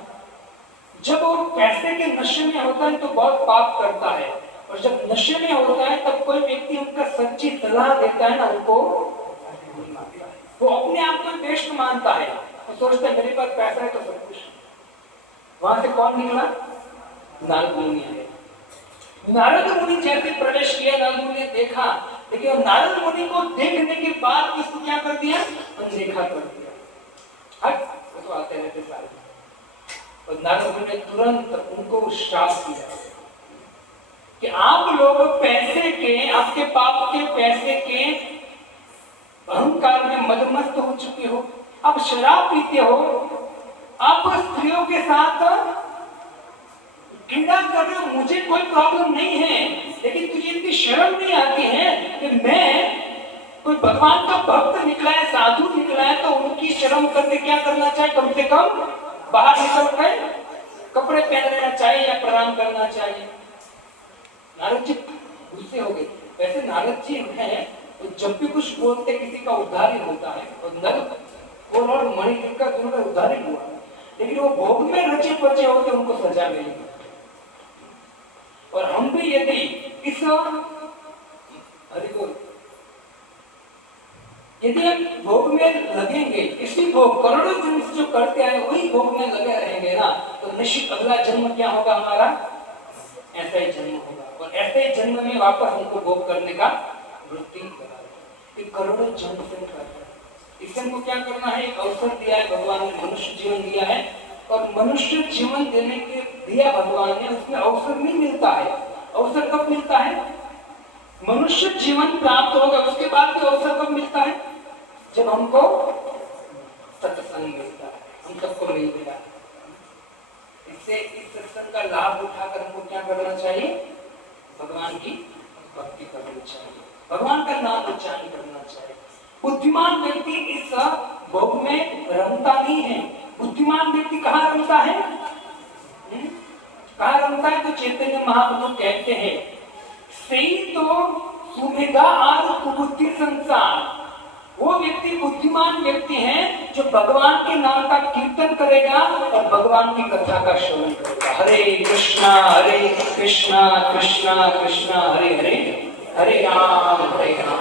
जब वो पैसे के नशे में होता है तो बहुत पाप करता है। और जब नशे में होता है तब कोई व्यक्ति उनका सच्ची सलाह देता है ना, उनको वो अपने आप को बेस्ट मानता है, वो सोचता है मेरे पास पैसा है तो सब कुछ। वहां से कौन निकला? नारद मुनि आए। नारद मुनि जैसे प्रवेश किया, नारद मुनि ने देखा, लेकिन नारद मुनि को देखने के बाद उसको क्या कर दिया? अनदेखा कर दिया। हट, वो तो आते रहते सारे। और नारद मुनि ने तुरंत उनको श्राप दिया कि आप लोग पैसे के, आपके पाप के पैसे के अहंकार में मदमस्त हो चुके हो, आप शराब पीते हो, आप स्त्रियों के साथ घृणा कर रहे हो। मुझे कोई प्रॉब्लम नहीं है, लेकिन तुझे इतनी शर्म नहीं आती है कि मैं कोई भगवान का भक्त निकला है, साधु निकला है, तो उनकी शर्म करके क्या करना चाहिए? कम से कम बाहर निकल कर कपड़े पहन लेना चाहिए या प्रणाम करना चाहिए। नारद जी गुस्से हो गए। वैसे नारद जी हैं तो जब भी कुछ बोलते किसी का उद्धार ही होता है, और नल और मणि का दोनों का उद्धार ही हुआ, लेकिन वो भोग में रचे बचे होते उनको सजा मिली। और हम भी यदि इस यदि हम भोग में लगेंगे, इसी भोग करोड़ों जन्म से जो करते आए वही भोग में लगे रहेंगे ना, तो निश्चित अगला जन्म क्या होगा हमारा? ऐसा ही जन्म होगा। और ऐसे जन्म में वापस हमको भोग करने का वृत्ति करोड़ों जन्म से कर रहे हैं। इससे हमको क्या करना है? एक अवसर दिया है भगवान ने, मनुष्य जीवन दिया है, और मनुष्य जीवन देने के दिया भगवान ने, उसमें अवसर नहीं मिलता है। अवसर कब मिलता है? मनुष्य जीवन प्राप्त होगा, उसके बाद भी अवसर कब मिलता है? जब हमको सत्संग मिलता है। हम सबको नहीं मिला। इससे इस सत्संग का लाभ उठाकर हमको क्या करना चाहिए? भगवान की भक्ति करनी चाहिए, भगवान का नाम उच्चारण करना चाहिए। बुद्धिमान व्यक्ति इस भोग में रमता नहीं है। बुद्धिमान व्यक्ति कहाँ रमता है? कहाँ रमता है? तो चैतन्य महाप्रभु कहते हैं, सही तो सुमेधा आर कुबुद्धि संसार। वो व्यक्ति बुद्धिमान व्यक्ति है जो भगवान के नाम का कीर्तन करेगा और भगवान की कथा का श्रवण करेगा। हरे कृष्णा कृष्णा कृष्णा हरे हरे, हरे राम तेषां